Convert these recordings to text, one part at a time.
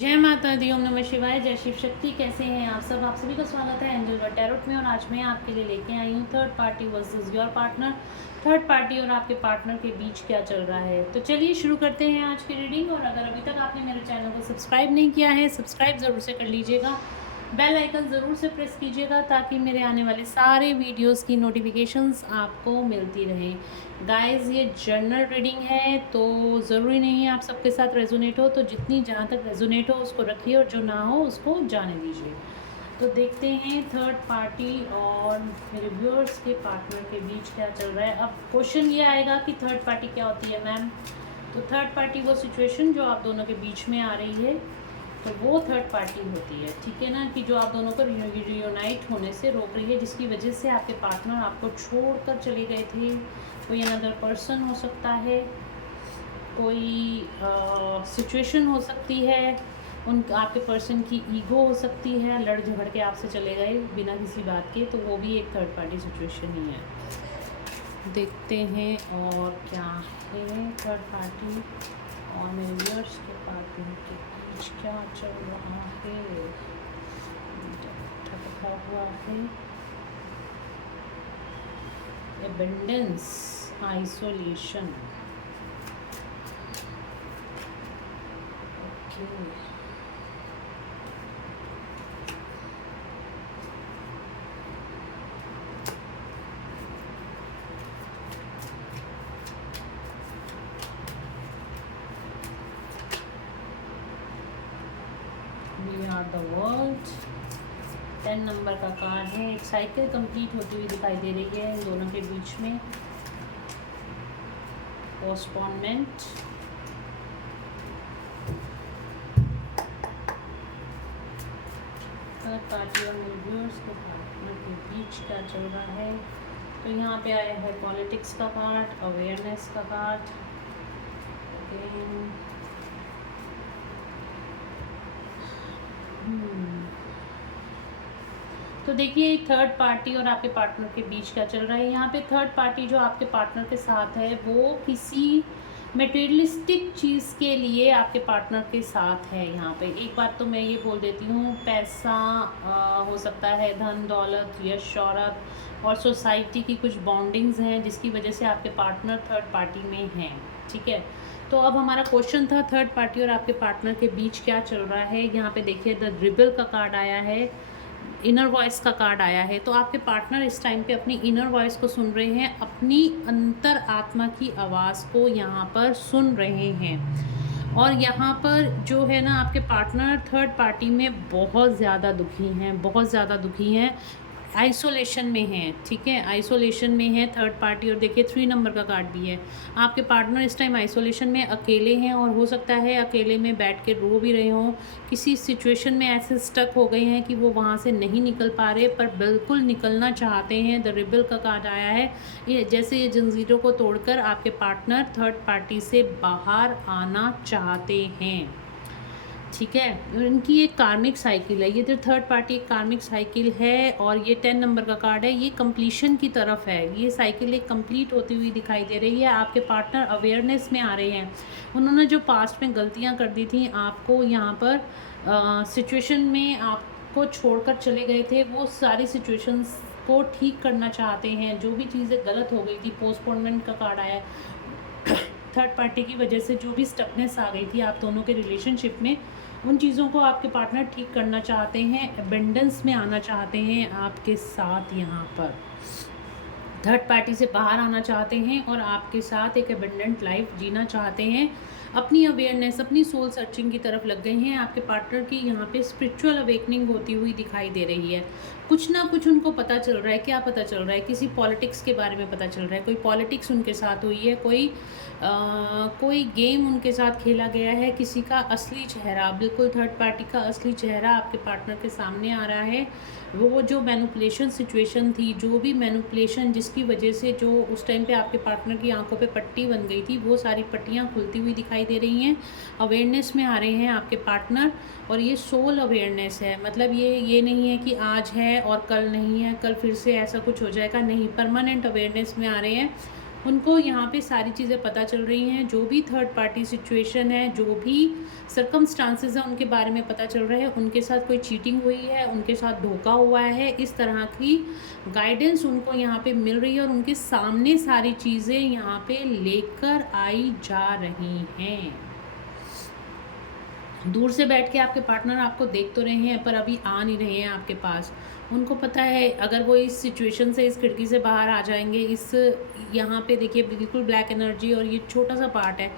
जय माता दी, ओम नमः शिवाय, जय शिव शक्ति। कैसे हैं आप सब? आप सभी का स्वागत है एंजल वर्ड टैरोट में। और आज मैं आपके लिए लेके आई हूँ third party versus your partner. Third party और आपके पार्टनर के बीच क्या चल रहा है। तो चलिए शुरू करते हैं आज की रीडिंग। और अगर अभी तक आपने मेरे चैनल को सब्सक्राइब नहीं किया है, सब्सक्राइब ज़रूर से कर लीजिएगा। बेल आइकन ज़रूर से प्रेस कीजिएगा ताकि मेरे आने वाले सारे वीडियोस की नोटिफिकेशंस आपको मिलती रहे। गाइस, ये जनरल रीडिंग है तो ज़रूरी नहीं है आप सबके साथ रेजोनेट हो। तो जितनी जहाँ तक रेजोनेट हो उसको रखिए और जो ना हो उसको जाने दीजिए। तो देखते हैं थर्ड पार्टी और मेरे व्यूअर्स के पार्टनर के बीच क्या चल रहा है। अब क्वेश्चन ये आएगा कि थर्ड पार्टी क्या होती है मैम। तो थर्ड पार्टी वो सिचुएशन जो आप दोनों के बीच में आ रही है, तो वो थर्ड पार्टी होती है, ठीक है ना, कि जो आप दोनों को रियूनाइट होने से रोक रही है, जिसकी वजह से आपके पार्टनर आपको छोड़कर चले गए थे। कोई अनदर पर्सन हो सकता है, कोई सिचुएशन हो सकती है, उन आपके पर्सन की ईगो हो सकती है, लड़ झगड़ के आपसे चले गए बिना किसी बात के, तो वो भी एक थर्ड पार्टी सिचुएशन ही है। देखते हैं और क्या है थर्ड पार्टी और मेरे व्यूअर्स के पार्टनर के बीच क्या चल रहा है। लिखा हुआ है abundance, isolation. Okay, we are the world. 10 number का कार्ड है। एक साइकिल कंप्लीट होती हुई दिखाई दे रही है इन दोनों के बीच में। पोस्टपोनमेंट, थर्ड पार्टी और व्यूअर्स के पार्टनर के बीच क्या चल रहा है। तो यहाँ पे आया है पॉलिटिक्स का कार्ड, अवेयरनेस का कार्ड, तो देखिए थर्ड पार्टी और आपके पार्टनर के बीच क्या चल रहा है। यहाँ पे थर्ड पार्टी जो आपके पार्टनर के साथ है वो किसी मटेरियलिस्टिक चीज़ के लिए आपके पार्टनर के साथ है। यहाँ पे एक बात तो मैं ये बोल देती हूँ, पैसा हो सकता है, धन दौलत, यश शौहरत और सोसाइटी की कुछ बॉन्डिंग्स हैं जिसकी वजह से आपके पार्टनर थर्ड पार्टी में हैं, ठीक है। तो अब हमारा क्वेश्चन था थर्ड पार्टी और आपके पार्टनर के बीच क्या चल रहा है। यहाँ पे देखिए द रिबल का कार्ड आया है, इनर वॉइस का कार्ड आया है। तो आपके पार्टनर इस टाइम पे अपनी इनर वॉइस को सुन रहे हैं, अपनी अंतर आत्मा की आवाज़ को यहाँ पर सुन रहे हैं। और यहाँ पर जो है ना, आपके पार्टनर थर्ड पार्टी में बहुत ज़्यादा दुखी हैं, बहुत ज़्यादा दुखी हैं, आइसोलेशन में है, ठीक है, आइसोलेशन में है थर्ड पार्टी। और देखिए 3 नंबर का कार्ड भी है। आपके पार्टनर इस टाइम आइसोलेशन में अकेले हैं और हो सकता है अकेले में बैठ के रो भी रहे हों, किसी सिचुएशन में ऐसे स्टक हो गए हैं कि वो वहाँ से नहीं निकल पा रहे, पर बिल्कुल निकलना चाहते हैं। द रिबल का कार्ड आया है, ये जैसे ये जंजीरों को तोड़कर आपके पार्टनर थर्ड पार्टी से बाहर आना चाहते हैं, ठीक है। इनकी एक कार्मिक साइकिल है, ये जो थर्ड पार्टी एक कार्मिक साइकिल है। और ये 10 नंबर का कार्ड है, ये कंप्लीशन की तरफ है। ये साइकिल एक कंप्लीट होती हुई दिखाई दे रही है। आपके पार्टनर अवेयरनेस में आ रहे हैं। उन्होंने जो पास्ट में गलतियां कर दी थी, आपको यहाँ पर सिचुएशन में आपको छोड़कर चले गए थे, वो सारी सिचुएशंस को ठीक करना चाहते हैं। जो भी चीज़ें गलत हो गई थी, पोस्टपोनमेंट का कार्ड आया है, थर्ड पार्टी की वजह से जो भी स्टकनेस आ गई थी आप दोनों के रिलेशनशिप में, उन चीज़ों को आपके पार्टनर ठीक करना चाहते हैं, एबेंडेंस में आना चाहते हैं आपके साथ। यहाँ पर थर्ड पार्टी से बाहर आना चाहते हैं और आपके साथ एक एबेंडेंट लाइफ जीना चाहते हैं। अपनी अवेयरनेस, अपनी सोल सर्चिंग की तरफ लग गए हैं। आपके पार्टनर की यहाँ पे स्पिरिचुअल अवेकनिंग होती हुई दिखाई दे रही है। कुछ ना कुछ उनको पता चल रहा है। क्या पता चल रहा है? किसी पॉलिटिक्स के बारे में पता चल रहा है। कोई पॉलिटिक्स उनके साथ हुई है, कोई गेम उनके साथ खेला गया है। किसी का असली चेहरा, बिल्कुल थर्ड पार्टी का असली चेहरा आपके पार्टनर के सामने आ रहा है। वो जो मैनिपुलेशन सिचुएशन थी, जो भी मैनिपुलेशन जिसकी वजह से जो उस टाइम पे आपके पार्टनर की आंखों पे पट्टी बन गई थी, वो सारी पट्टियाँ खुलती हुई दिखाई दे रही हैं। अवेयरनेस में आ रहे हैं आपके पार्टनर। और ये सोल अवेयरनेस है, मतलब ये नहीं है कि आज है और कल नहीं है, कल फिर से ऐसा कुछ हो जाएगा, नहीं, परमानेंट अवेयरनेस में आ रहे हैं। उनको यहाँ पे सारी चीज़ें पता चल रही हैं, जो भी थर्ड पार्टी सिचुएशन है, जो भी सर्कमस्टांसेस हैं उनके बारे में पता चल रहा है, उनके साथ कोई चीटिंग हुई है, उनके साथ धोखा हुआ है, इस तरह की गाइडेंस उनको यहाँ पे मिल रही है और उनके सामने सारी चीज़ें यहाँ पे लेकर आई जा रही हैं। दूर से बैठ के आपके पार्टनर आपको देख तो रहे हैं पर अभी आ नहीं रहे हैं आपके पास। उनको पता है अगर वो इस सिचुएशन से, इस खिड़की से बाहर आ जाएंगे, इस यहाँ पे देखिए बिल्कुल ब्लैक एनर्जी और ये छोटा सा पार्ट है,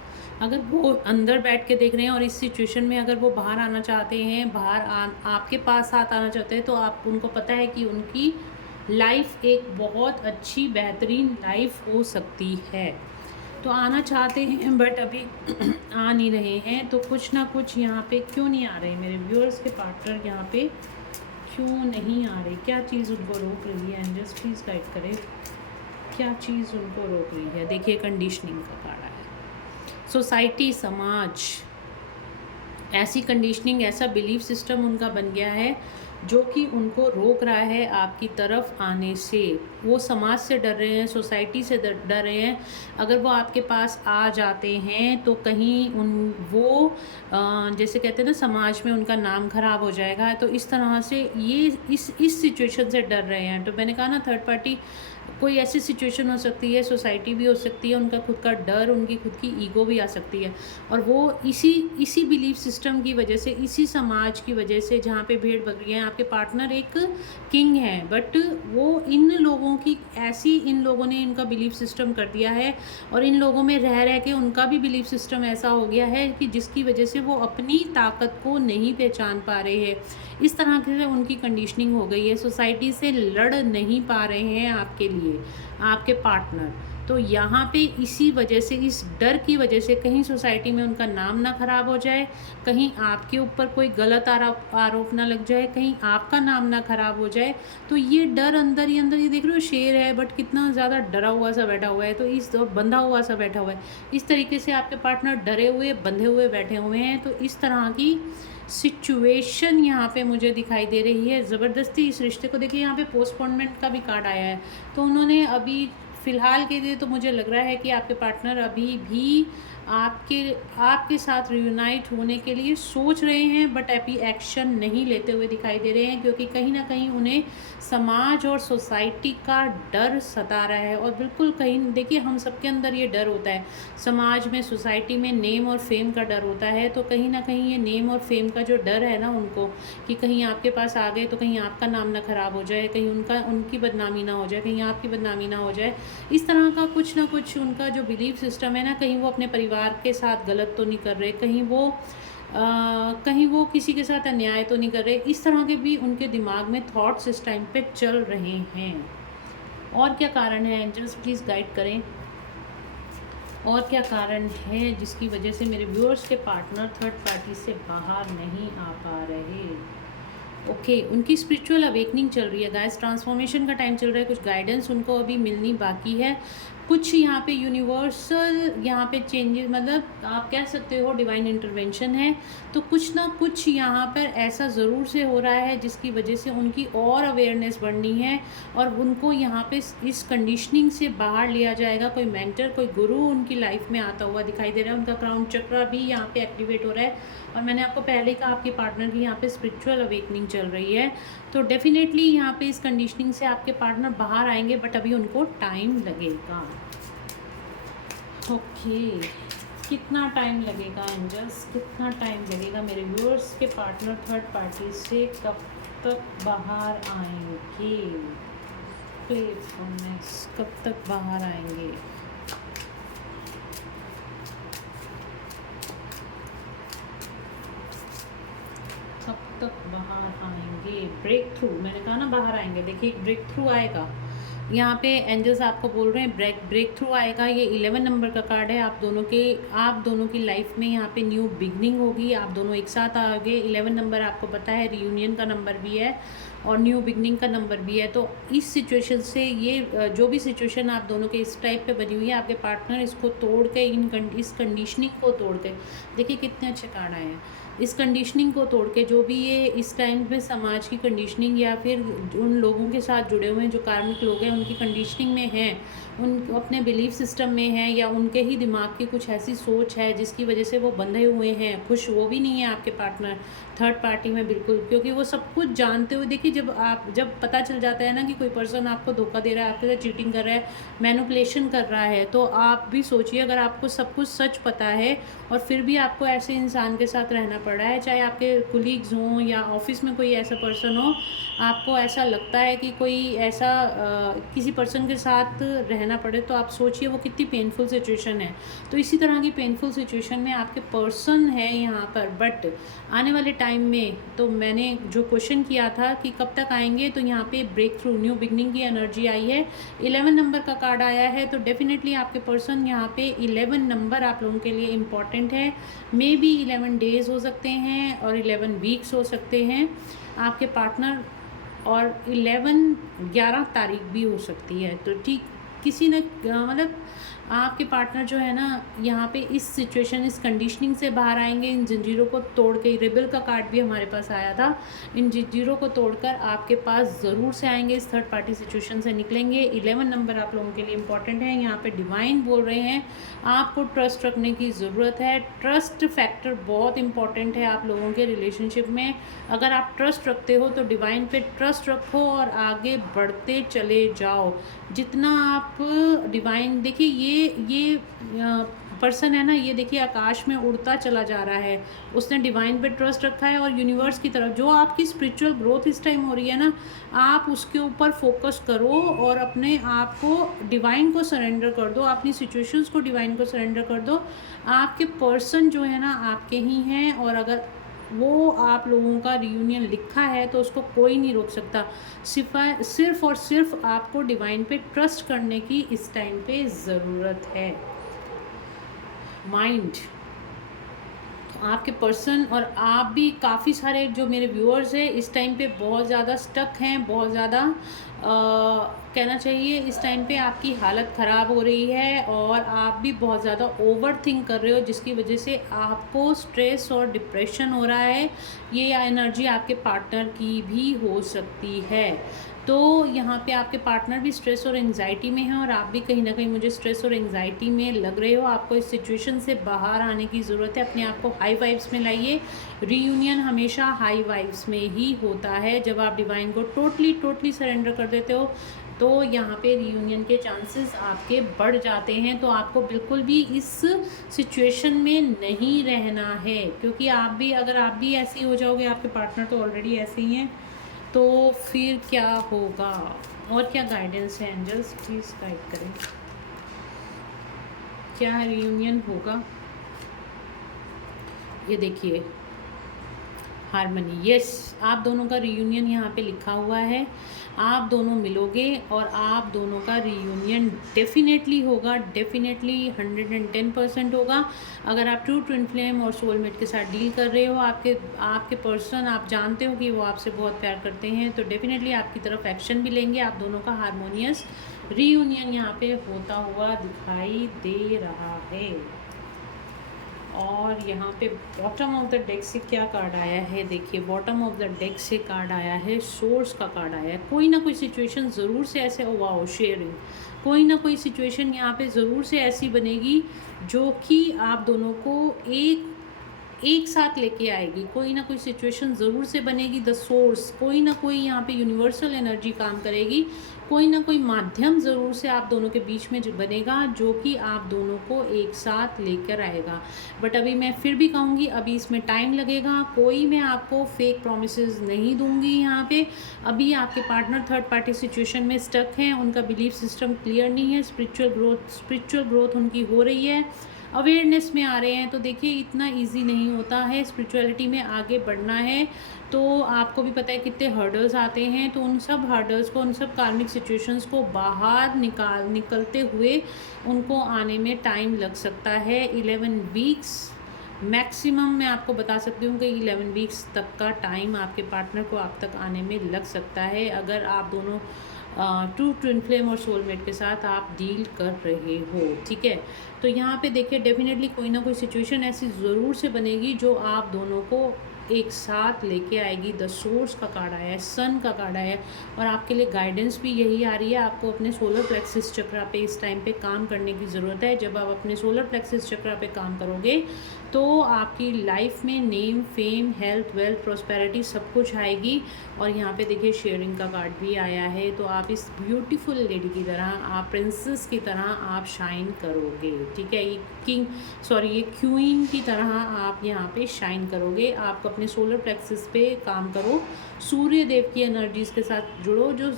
अगर वो अंदर बैठ के देख रहे हैं और इस सिचुएशन में अगर वो बाहर आना चाहते हैं, आपके पास साथ आना चाहते हैं, तो आप उनको पता है कि उनकी लाइफ एक बहुत अच्छी बेहतरीन लाइफ हो सकती है। तो आना चाहते हैं बट अभी आ नहीं रहे हैं। तो कुछ ना कुछ यहाँ पे क्यों नहीं आ रहे मेरे व्यूअर्स के पार्टनर, यहाँ पे क्यों नहीं आ रहे? क्या चीज़ उनको रोक रही है? एंजल्स प्लीज़ गाइड करें, क्या चीज़ उनको रोक रही है? देखिए कंडीशनिंग का कार्ड है, सोसाइटी, समाज, ऐसी कंडीशनिंग, ऐसा बिलीफ सिस्टम उनका बन गया है जो कि उनको रोक रहा है आपकी तरफ आने से। वो समाज से डर रहे हैं, सोसाइटी से डर रहे हैं। अगर वो आपके पास आ जाते हैं तो कहीं जैसे कहते हैं ना, समाज में उनका नाम खराब हो जाएगा, तो इस तरह से ये इस सिचुएशन से डर रहे हैं। तो मैंने कहा ना, थर्ड पार्टी कोई ऐसी सिचुएशन हो सकती है, सोसाइटी भी हो सकती है, उनका खुद का डर, उनकी खुद की ईगो भी आ सकती है, और वो इसी बिलीफ सिस्टम की वजह से, इसी समाज की वजह से, जहाँ पे भेड़ बकरी हैं, आपके पार्टनर एक किंग है बट वो इन लोगों ने इनका बिलीफ सिस्टम कर दिया है, और इन लोगों में रह के उनका भी बिलीफ सिस्टम ऐसा हो गया है कि जिसकी वजह से वो अपनी ताकत को नहीं पहचान पा रहे हैं। इस तरह से उनकी कंडीशनिंग हो गई है, सोसाइटी से लड़ नहीं पा रहे हैं आपके लिए आपके पार्टनर। तो यहाँ पे इसी वजह से, इस डर की वजह से, कहीं सोसाइटी में उनका नाम ना खराब हो जाए, कहीं आपके ऊपर कोई गलत आरोप ना लग जाए, कहीं आपका नाम ना खराब हो जाए, तो ये डर अंदर ही अंदर, ये देख रहे हो शेर है बट कितना ज़्यादा डरा हुआ सा बैठा हुआ है, तो बंधा हुआ सा बैठा हुआ है। इस तरीके से आपके पार्टनर डरे हुए, बंधे हुए बैठे हुए हैं। तो इस तरह की सिचुएशन यहाँ पे मुझे दिखाई दे रही है। ज़बरदस्ती इस रिश्ते को, देखिए यहाँ पे पोस्टपोनमेंट का भी कार्ड आया है, तो उन्होंने अभी फ़िलहाल के लिए तो मुझे लग रहा है कि आपके पार्टनर अभी भी आपके साथ रियूनाइट होने के लिए सोच रहे हैं बट अभी एक्शन नहीं लेते हुए दिखाई दे रहे हैं, क्योंकि कहीं ना कहीं उन्हें समाज और सोसाइटी का डर सता रहा है। और बिल्कुल कहीं देखिए, हम सबके अंदर ये डर होता है, समाज में, सोसाइटी में नेम और फेम का डर होता है। तो कहीं ना कहीं ये नेम और फेम का जो डर है ना उनको, कि कहीं आपके पास आ गए तो कहीं आपका नाम ना खराब हो जाए, कहीं उनकी बदनामी ना हो जाए, कहीं आपकी बदनामी ना हो जाए, इस तरह का कुछ ना कुछ उनका जो बिलीफ सिस्टम है ना, कहीं वो अपने परिवार के साथ गलत तो नहीं कर रहे, कहीं वो किसी के साथ अन्याय तो नहीं कर रहे। इस तरह के भी उनके दिमाग में थॉट्स इस टाइम पे चल रहे हैं। और क्या कारण है? एंजल्स प्लीज़ गाइड करें, और क्या कारण है जिसकी वजह से मेरे व्यूअर्स के पार्टनर थर्ड पार्टी से बाहर नहीं आ पा रहे? ओके, उनकी स्पिरिचुअल अवेकनिंग चल रही है गाइस, ट्रांसफॉर्मेशन का टाइम चल रहा है, कुछ गाइडेंस उनको अभी मिलनी बाकी है, कुछ यहाँ पे यूनिवर्सल यहाँ पे चेंजेस, मतलब आप कह सकते हो डिवाइन इंटरवेंशन है। तो कुछ ना कुछ यहाँ पर ऐसा ज़रूर से हो रहा है जिसकी वजह से उनकी और अवेयरनेस बढ़नी है, और उनको यहाँ पे इस कंडीशनिंग से बाहर लिया जाएगा। कोई मेंटर, कोई गुरु उनकी लाइफ में आता हुआ दिखाई दे रहा है। उनका क्राउन चक्रा भी यहाँ पे एक्टिवेट हो रहा है, और मैंने आपको पहले कहा आपके पार्टनर की यहाँ पे स्पिरिचुअल अवेकनिंग चल रही है। तो डेफिनेटली यहाँ पे इस कंडीशनिंग से आपके पार्टनर बाहर आएंगे बट अभी उनको टाइम लगेगा। ओके, कितना टाइम लगेगा एंजल्स, कितना टाइम लगेगा? मेरे व्यूअर्स के पार्टनर थर्ड पार्टी से कब तक बाहर आएंगे? प्लेफुलनेस, कब तक बाहर आएंगे? कब तक बाहर आएंगे? ब्रेक थ्रू, मैंने कहा ना बाहर आएंगे। देखिए एक ब्रेक थ्रू आएगा यहाँ पे, एंजल्स आपको बोल रहे हैं ब्रेक थ्रू आएगा। ये 11 नंबर का कार्ड है। आप दोनों की लाइफ में यहाँ पे न्यू बिगनिंग होगी, आप दोनों एक साथ आओगे। 11 नंबर आपको पता है रियूनियन का नंबर भी है और न्यू बिगनिंग का नंबर भी है। तो इस सिचुएशन से, ये जो भी सिचुएशन आप दोनों के इस टाइप पे बनी हुई है, आपके पार्टनर इसको तोड़ के, इस कंडीशनिंग को तोड़ के, देखिए कितने अच्छे कार्ड आए हैं। इस कंडीशनिंग को तोड़ के, जो भी ये इस टाइम पे समाज की कंडीशनिंग या फिर उन लोगों के साथ जुड़े हुए हैं जो कार्मिक लोग हैं, उनकी कंडीशनिंग में हैं, उन अपने बिलीफ सिस्टम में हैं, या उनके ही दिमाग की कुछ ऐसी सोच है जिसकी वजह से वो बंधे हुए हैं, खुश वो भी नहीं है आपके पार्टनर थर्ड पार्टी में बिल्कुल, क्योंकि वो सब कुछ जानते हुए, देखिए जब पता चल जाता है ना कि कोई पर्सन आपको धोखा दे रहा है, आपके साथ चीटिंग कर रहा है, मैनिपुलेशन कर रहा है, तो आप भी सोचिए, अगर आपको सब कुछ सच पता है और फिर भी आपको ऐसे इंसान के साथ रहना पड़ रहा है, चाहे आपके कुलीग्स हों या ऑफिस में कोई ऐसा पर्सन हो, आपको ऐसा लगता है कि कोई ऐसा किसी पर्सन के साथ रहना पड़े, तो आप सोचिए वो कितनी पेनफुल सिचुएशन है। तो इसी तरह की पेनफुल सिचुएशन में आपके पर्सन है यहाँ पर, बट आने वाले टाइम में, तो मैंने जो क्वेश्चन किया था कि कब तक आएंगे, तो यहाँ पे ब्रेक थ्रू, न्यू बिगनिंग की एनर्जी आई है, 11 नंबर का कार्ड आया है, तो डेफिनेटली आपके पर्सन यहाँ पे 11 नंबर आप लोगों के लिए इम्पॉर्टेंट है। मे बी 11 डेज हो सकते हैं और 11 वीक्स हो सकते हैं आपके पार्टनर, और 11 तारीख भी हो सकती है। तो ठीक किसी ने मतलब आपके पार्टनर जो है ना यहाँ पे इस सिचुएशन, इस कंडीशनिंग से बाहर आएंगे, इन जंजीरों को तोड़ के। रेबल का कार्ड भी हमारे पास आया था, इन जंजीरों को तोड़कर आपके पास ज़रूर से आएंगे, इस थर्ड पार्टी सिचुएशन से निकलेंगे। 11 नंबर आप लोगों के लिए इंपॉर्टेंट है। यहाँ पे डिवाइन बोल रहे हैं आपको ट्रस्ट रखने की ज़रूरत है। ट्रस्ट फैक्टर बहुत इंपॉर्टेंट है आप लोगों के रिलेशनशिप में। अगर आप ट्रस्ट रखते हो तो डिवाइन पे ट्रस्ट रखो और आगे बढ़ते चले जाओ। जितना आप डिवाइन, देखिए ये पर्सन है ना, ये देखिए आकाश में उड़ता चला जा रहा है, उसने डिवाइन पे ट्रस्ट रखा है और यूनिवर्स की तरफ जो आपकी स्पिरिचुअल ग्रोथ इस टाइम हो रही है ना, आप उसके ऊपर फोकस करो और अपने आप को डिवाइन को सरेंडर कर दो, अपनी सिचुएशंस को डिवाइन को सरेंडर कर दो। आपके पर्सन जो है ना आपके ही हैं, और अगर वो आप लोगों का रियूनियन लिखा है तो उसको कोई नहीं रोक सकता। सिर्फ और सिर्फ आपको डिवाइन पे ट्रस्ट करने की इस टाइम पे ज़रूरत है। माइंड, तो आपके पर्सन और आप भी, काफ़ी सारे जो मेरे व्यूअर्स हैं इस टाइम पे बहुत ज़्यादा स्टक हैं, बहुत ज़्यादा कहना चाहिए इस टाइम पे आपकी हालत ख़राब हो रही है और आप भी बहुत ज़्यादा ओवर थिंक कर रहे हो, जिसकी वजह से आपको स्ट्रेस और डिप्रेशन हो रहा है। ये एनर्जी आपके पार्टनर की भी हो सकती है। तो यहाँ पे आपके पार्टनर भी स्ट्रेस और एंजाइटी में है और आप भी कहीं ना कहीं मुझे स्ट्रेस और एंजाइटी में लग रहे हो। आपको इस सिचुएशन से बाहर आने की ज़रूरत है, अपने आप को हाई वाइब्स में लाइए। रीयूनियन हमेशा हाई वाइब्स में ही होता है। जब आप डिवाइन को टोटली सरेंडर कर देते हो तो यहाँ पे रीयूनियन के चांसेस आपके बढ़ जाते हैं। तो आपको बिल्कुल भी इस सिचुएशन में नहीं रहना है, क्योंकि आप भी, अगर आप भी ऐसे ही हो जाओगे, आपके पार्टनर तो ऑलरेडी ऐसे ही हैं, तो फिर क्या होगा और क्या गाइडेंस है एंजल्स, प्लीज़ गाइड करें, क्या रियूनियन होगा। ये देखिए हारमनी, यस, आप दोनों का रियूनियन यहाँ पे लिखा हुआ है। आप दोनों मिलोगे और आप दोनों का रियूनियन डेफिनेटली होगा, डेफिनेटली 110% होगा। अगर आप ट्रू ट्विन फ्लेम और सोलमेट के साथ डील कर रहे हो, आपके पर्सन, आप जानते हो कि वो आपसे बहुत प्यार करते हैं, तो डेफिनेटली आपकी तरफ एक्शन भी लेंगे। आप दोनों का हारमोनियस रियूनियन यहाँ पे होता हुआ दिखाई दे रहा है। और यहाँ पे बॉटम ऑफ द डेक से क्या कार्ड आया है, देखिए बॉटम ऑफ द डेक से कार्ड आया है, सोर्स का कार्ड आया है। कोई ना कोई सिचुएशन ज़रूर से ऐसे, वाओ शेयरिंग, कोई ना कोई सिचुएशन यहाँ पे ज़रूर से ऐसी बनेगी जो कि आप दोनों को एक साथ लेके आएगी। कोई ना कोई सिचुएशन ज़रूर से बनेगी। द सोर्स, कोई ना कोई यहाँ पे यूनिवर्सल एनर्जी काम करेगी, कोई ना कोई माध्यम ज़रूर से आप दोनों के बीच में बनेगा जो कि आप दोनों को एक साथ लेकर आएगा। बट अभी मैं फिर भी कहूँगी, अभी इसमें टाइम लगेगा। कोई मैं आपको फेक प्रोमिसेस नहीं दूंगी यहाँ पे। अभी आपके पार्टनर थर्ड पार्टी सिचुएशन में स्टक हैं, उनका बिलीफ सिस्टम क्लियर नहीं है, स्पिरिचुअल ग्रोथ उनकी हो रही है, अवेयरनेस में आ रहे हैं। तो देखिए इतना इजी नहीं होता है स्पिरिचुअलिटी में आगे बढ़ना है, तो आपको भी पता है कितने हर्डल्स आते हैं। तो उन सब हर्डल्स को, उन सब कार्मिक सिचुएशंस को बाहर निकलते हुए उनको आने में टाइम लग सकता है। 11 वीक्स मैक्सिमम मैं आपको बता सकती हूँ कि 11 वीक्स तक का टाइम आपके पार्टनर को आप तक आने में लग सकता है। अगर आप दोनों ट्रू ट्विन फ्लेम और सोलमेट के साथ आप डील कर रहे हो, ठीक है। तो यहाँ पे देखिए डेफिनेटली कोई ना कोई सिचुएशन ऐसी ज़रूर से बनेगी जो आप दोनों को एक साथ लेके आएगी। द सोर्स का कार्ड आया है, सन का कार्ड आया है, और आपके लिए गाइडेंस भी यही आ रही है। आपको अपने सोलर प्लेक्सिस चक्रा पे इस टाइम पे काम करने की ज़रूरत है। जब आप अपने सोलर प्लेक्सिस चक्रा पे काम करोगे तो आपकी लाइफ में name, fame, health, wealth, prosperity सब कुछ आएगी। और यहाँ पे देखिए शेयरिंग का कार्ड भी आया है। तो आप इस ब्यूटीफुल लेडी की तरह, आप प्रिंसेस की तरह आप शाइन करोगे, ठीक है। ये क्वीन की तरह आप यहाँ पे शाइन करोगे। आप अपने सोलर प्लेक्सिस पे काम करो, सूर्य देव की एनर्जीज के साथ जुड़ो। जो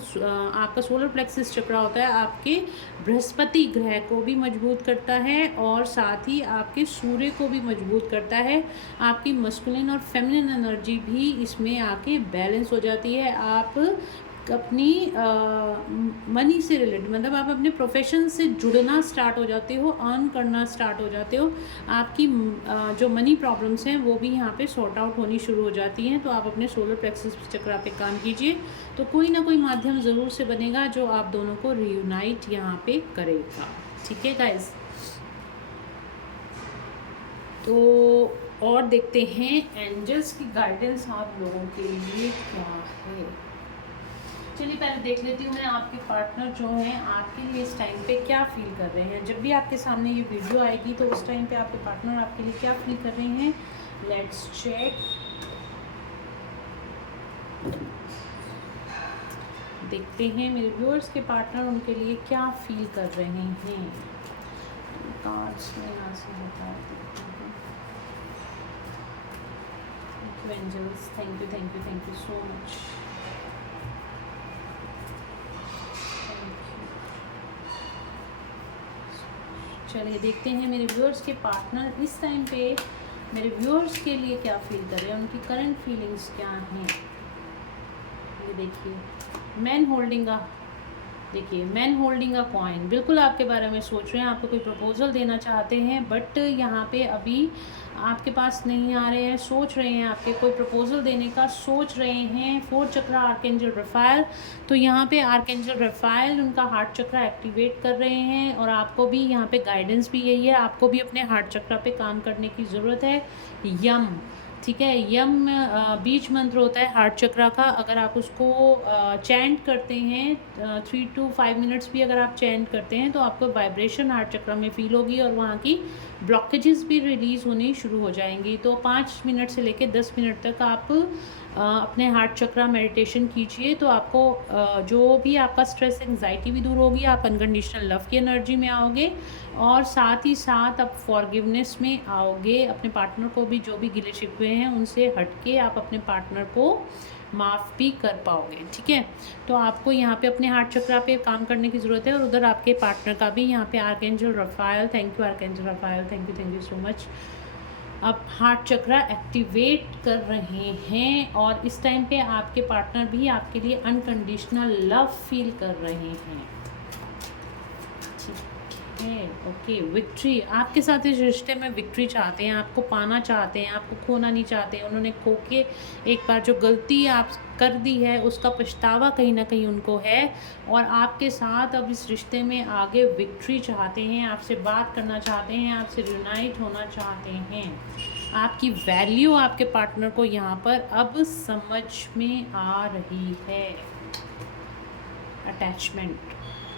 आपका सोलर प्लेक्सिस चक्रा होता है आपके बृहस्पति ग्रह को भी मजबूत करता है और साथ ही आपके सूर्य को भी मजबूत करता है। आपकी मस्कुलिन और फेमिनिन एनर्जी भी इसमें आके बैलेंस हो जाती है। आप अपनी मनी से रिलेटेड, मतलब आप अपने प्रोफेशन से जुड़ना स्टार्ट हो जाते हो, अर्न करना स्टार्ट हो जाते हो। आपकी जो मनी प्रॉब्लम्स हैं वो भी यहाँ पे सॉर्ट आउट होनी शुरू हो जाती हैं। तो आप अपने सोलर प्लेक्सिस चक्रा पे काम कीजिए, तो कोई ना कोई माध्यम ज़रूर से बनेगा जो आप दोनों को रियूनाइट यहाँ पे करेगा, ठीक है गाइज। तो और देखते हैं एंजल्स की गाइडेंस आप लोगों के लिए क्या है। चलिए पहले देख लेती हूँ मैं आपके पार्टनर जो हैं आपके लिए इस टाइम पे क्या फील कर रहे हैं। जब भी आपके सामने ये वीडियो आएगी तो उस टाइम पे आपके पार्टनर आपके लिए क्या फील कर रहे हैं। Let's check. देखते हैं मेरे व्यूअर्स के पार्टनर उनके लिए क्या फील कर रहे हैं। कार्ड्स में यहाँ से बता देते हैं। Angels, thank you so much. चलिए देखते हैं मेरे व्यूअर्स के पार्टनर इस टाइम पे मेरे व्यूअर्स के लिए क्या फील कर रहे हैं, उनकी करंट फीलिंग्स क्या हैं। ये देखिए मैन होल्डिंग अ कॉइन, बिल्कुल आपके बारे में सोच रहे हैं, आपको कोई प्रपोजल देना चाहते हैं, बट यहाँ पे अभी आपके पास नहीं आ रहे हैं। सोच रहे हैं आपके कोई प्रपोजल देने का सोच रहे हैं। 4 चक्रा आर्कएंजल रफाएल, तो यहाँ पे आर्कएंजल रफाएल उनका हार्ट चक्रा एक्टिवेट कर रहे हैं और आपको भी यहाँ पे गाइडेंस भी यही है, आपको भी अपने हार्ट चक्रा पे काम करने की ज़रूरत है। यम, ठीक है, यम बीज मंत्र होता है हार्ट चक्रा का। अगर आप उसको चैंट करते हैं 3 to 5 मिनट्स भी अगर आप चैंट करते हैं तो आपको वाइब्रेशन हार्ट चक्रा में फील होगी और वहाँ की ब्लॉकेजेस भी रिलीज़ होनी शुरू हो जाएंगी। तो 5 मिनट से लेकर 10 मिनट तक आप अपने हार्ट चक्रा मेडिटेशन कीजिए, तो आपको जो भी आपका स्ट्रेस एंजाइटी भी दूर होगी, आप अनकंडीशनल लव की एनर्जी में आओगे और साथ ही साथ आप फॉरगिवनेस में आओगे। अपने पार्टनर को भी जो भी गिले शिकवे हैं उनसे हटके आप अपने पार्टनर को माफ़ भी कर पाओगे, ठीक है। तो आपको यहाँ पे अपने हार्ट चक्रा पे काम करने की ज़रूरत है और उधर आपके पार्टनर का भी। यहाँ पे archangel Raphael, thank you archangel Raphael, thank you so much. अब हार्ट चक्रा एक्टिवेट कर रहे हैं और इस टाइम पे आपके पार्टनर भी आपके लिए अनकंडीशनल लव फील कर रहे हैं, ठीक है। ओके, विक्ट्री, आपके साथ इस रिश्ते में विक्ट्री चाहते हैं, आपको पाना चाहते हैं, आपको खोना नहीं चाहते। उन्होंने खो के एक बार जो गलती आप कर दी है उसका पछतावा कहीं ना कहीं उनको है और आपके साथ अब इस रिश्ते में आगे विक्ट्री चाहते हैं, आपसे बात करना चाहते हैं, आपसे यूनाइट होना चाहते हैं। आपकी वैल्यू आपके पार्टनर को यहाँ पर अब समझ में आ रही है। अटैचमेंट,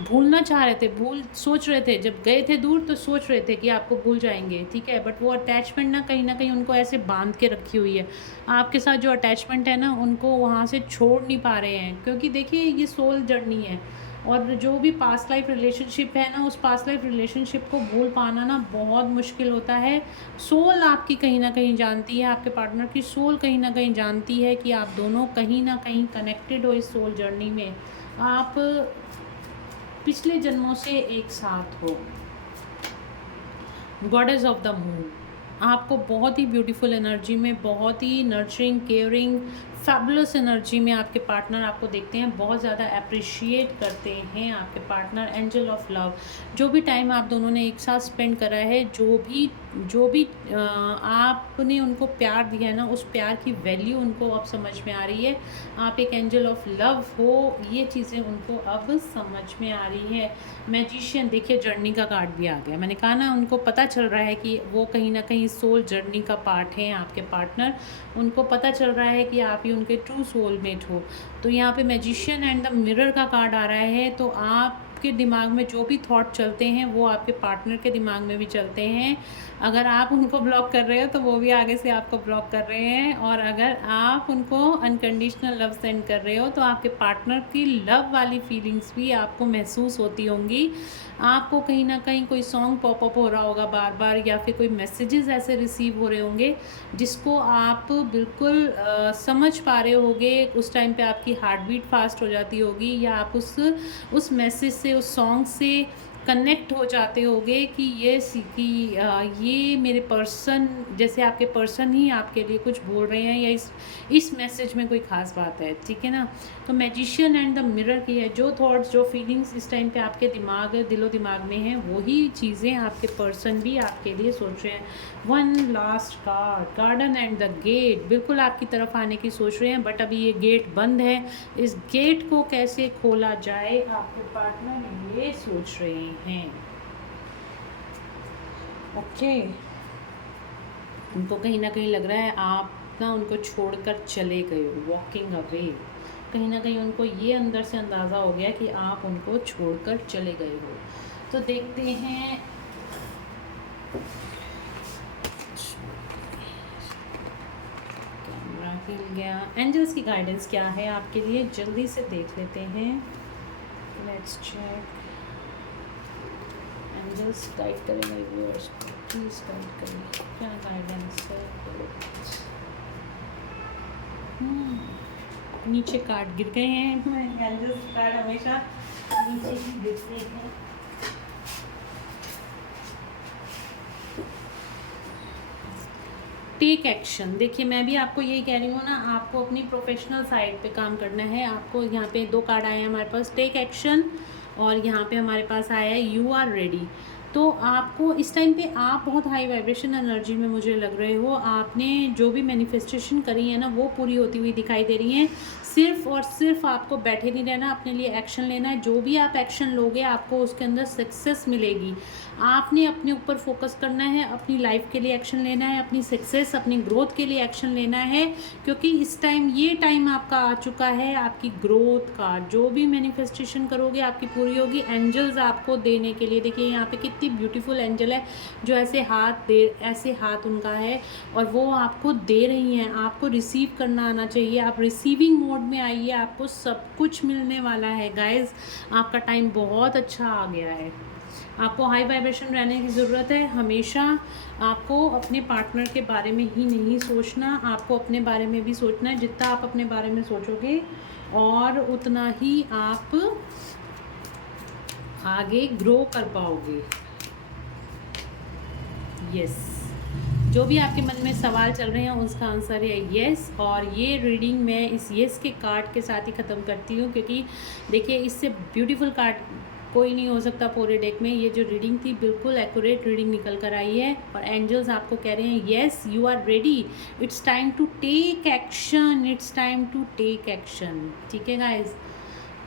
भूलना चाह रहे थे, सोच रहे थे, जब गए थे दूर तो सोच रहे थे कि आपको भूल जाएंगे, ठीक है, बट वो अटैचमेंट ना कहीं उनको ऐसे बांध के रखी हुई है। आपके साथ जो अटैचमेंट है ना उनको वहाँ से छोड़ नहीं पा रहे हैं, क्योंकि देखिए ये सोल जर्नी है और जो भी पास्ट लाइफ रिलेशनशिप है ना, उस पास्ट लाइफ रिलेशनशिप को भूल पाना ना बहुत मुश्किल होता है। सोल आपकी कहीं ना कहीं जानती है, आपके पार्टनर की सोल कहीं ना कहीं जानती है कि आप दोनों कहीं ना कहीं कनेक्टेड हो इस सोल जर्नी में। आप पिछले जन्मों से एक साथ हो। गॉडेस ऑफ द मून, आपको बहुत ही ब्यूटीफुल एनर्जी में, बहुत ही नर्चरिंग, केयरिंग, फैबुलस एनर्जी में आपके पार्टनर आपको देखते हैं। बहुत ज़्यादा अप्रिशिएट करते हैं आपके पार्टनर। एंजल ऑफ लव, जो भी टाइम आप दोनों ने एक साथ स्पेंड करा है, जो भी आपने उनको प्यार दिया है ना, उस प्यार की वैल्यू उनको अब समझ में आ रही है। आप एक एंजल ऑफ लव हो, ये चीज़ें उनको अब समझ में आ रही है। मैजिशियन, देखिए जर्नी का कार्ड भी आ गया। मैंने कहा ना, उनको पता चल रहा है कि वो कहीं ना कहीं सोल जर्नी का पार्ट है आपके पार्टनर। उनको पता चल रहा है कि आप ही उनके ट्रू सोलमेट हो। तो यहाँ पे मैजिशियन एंड द मिरर का कार्ड आ रहा है। तो आपके दिमाग में जो भी थॉट चलते हैं वो आपके पार्टनर के दिमाग में भी चलते हैं। अगर आप उनको ब्लॉक कर रहे हो तो वो भी आगे से आपको ब्लॉक कर रहे हैं, और अगर आप उनको अनकंडीशनल लव सेंड कर रहे हो तो आपके पार्टनर की लव वाली फीलिंग्स भी आपको महसूस होती होंगी। आपको कहीं ना कहीं कोई सॉन्ग पॉपअप हो रहा होगा बार बार, या फिर कोई मैसेजेस ऐसे रिसीव हो रहे होंगे जिसको आप बिल्कुल समझ पा रहे होगे। उस टाइम पे आपकी हार्ट बीट फास्ट हो जाती होगी, या आप उस मैसेज से, उस सॉन्ग से कनेक्ट हो जाते होगे कि ये मेरे पर्सन, जैसे आपके पर्सन ही आपके लिए कुछ बोल रहे हैं, या इस मैसेज में कोई ख़ास बात है, ठीक है ना। तो मैजिशियन एंड द मिरर की है, जो थॉट्स, जो फीलिंग्स इस टाइम पे आपके दिलो दिमाग में हैं, वही चीज़ें आपके पर्सन भी आपके लिए सोच रहे हैं। One last card, garden and the gate, बिल्कुल आपकी तरफ आने की सोच रहे हैं, बट अभी ये गेट बंद है। इस गेट को कैसे खोला जाए, आपके पार्टनर ये सोच रहे हैं। ओके, उनको कहीं ना कहीं लग रहा है आप ना उनको छोड़कर चले गए हो, वॉकिंग अवे। कहीं ना कहीं उनको ये अंदर से अंदाज़ा हो गया कि आप उनको छोड़कर चले गए हो। तो देखते हैं, कैमरा हिल गया। एंजल्स की गाइडेंस क्या है आपके लिए, जल्दी से देख लेते हैं। Let's check. एंजल्स गाइड करें मेरे व्यूअर्स को, प्लीज़ गाइड करें, क्या गाइडेंस है। नीचे कार्ड गिर गए हैं। एंजल्स कार्ड हमेशा नीचे ही गिरते हैं। टेक एक्शन, देखिए मैं भी आपको यही कह रही हूँ ना, आपको अपनी प्रोफेशनल साइड पे काम करना है। आपको यहाँ पे 2 कार्ड आए हैं हमारे पास, टेक एक्शन, और यहाँ पे हमारे पास आया है यू आर रेडी। तो आपको इस टाइम पे आप बहुत हाई वाइब्रेशन एनर्जी में मुझे लग रहे हो। आपने जो भी मैनिफेस्टेशन करी है ना, वो पूरी होती हुई दिखाई दे रही हैं। सिर्फ और सिर्फ आपको बैठे नहीं रहना, अपने लिए एक्शन लेना है। जो भी आप एक्शन लोगे आपको उसके अंदर सक्सेस मिलेगी। आपने अपने ऊपर फोकस करना है, अपनी लाइफ के लिए एक्शन लेना है, अपनी सक्सेस, अपनी ग्रोथ के लिए एक्शन लेना है, क्योंकि इस टाइम, ये टाइम आपका आ चुका है आपकी ग्रोथ का। जो भी मैनिफेस्टेशन करोगे आपकी पूरी होगी। एंजल्स आपको देने के लिए, देखिए यहाँ पे कितनी ब्यूटीफुल एंजल है जो ऐसे हाथ उनका है, और वो आपको दे रही हैं। आपको रिसीव करना आना चाहिए, आप रिसीविंग मोड में आइए, आपको सब कुछ मिलने वाला है गाइज। आपका टाइम बहुत अच्छा आ गया है। आपको हाई वाइब्रेशन रहने की ज़रूरत है। हमेशा आपको अपने पार्टनर के बारे में ही नहीं सोचना, आपको अपने बारे में भी सोचना है। जितना आप अपने बारे में सोचोगे और उतना ही आप आगे ग्रो कर पाओगे। यस, जो भी आपके मन में सवाल चल रहे हैं उसका आंसर है यस। और ये रीडिंग मैं इस यस के कार्ड के साथ ही ख़त्म करती हूँ, क्योंकि देखिए इससे ब्यूटीफुल कार्ड कोई नहीं हो सकता पूरे डेक में। ये जो रीडिंग थी बिल्कुल एक्यूरेट रीडिंग निकल कर आई है, और एंजल्स आपको कह रहे हैं yes you are ready, it's time to take action, it's time to take action. ठीक है गाइज,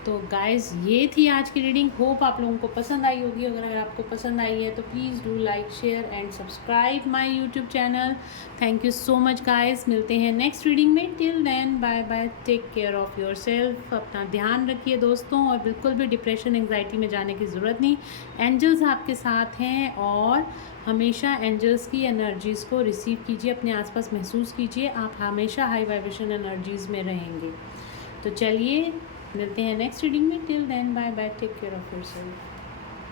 तो गाइज़ ये थी आज की रीडिंग। होप आप लोगों को पसंद आई होगी। अगर आपको पसंद आई है तो please do like, share and subscribe my YouTube channel. Thank you so much guys, मिलते हैं नेक्स्ट रीडिंग में। Till then bye bye, take care of yourself, अपना ध्यान रखिए दोस्तों, और बिल्कुल भी डिप्रेशन एंग्जाइटी में जाने की ज़रूरत नहीं। एंजल्स आपके साथ हैं, और हमेशा एंजल्स की एनर्जीज़ को रिसीव कीजिए, अपने आसपास महसूस कीजिए। आप हमेशा हाई वाइब्रेशन एनर्जीज़ में रहेंगे। तो चलिए मिलते हैं नेक्स्ट रीडिंग में। Till then bye bye, take care of yourself.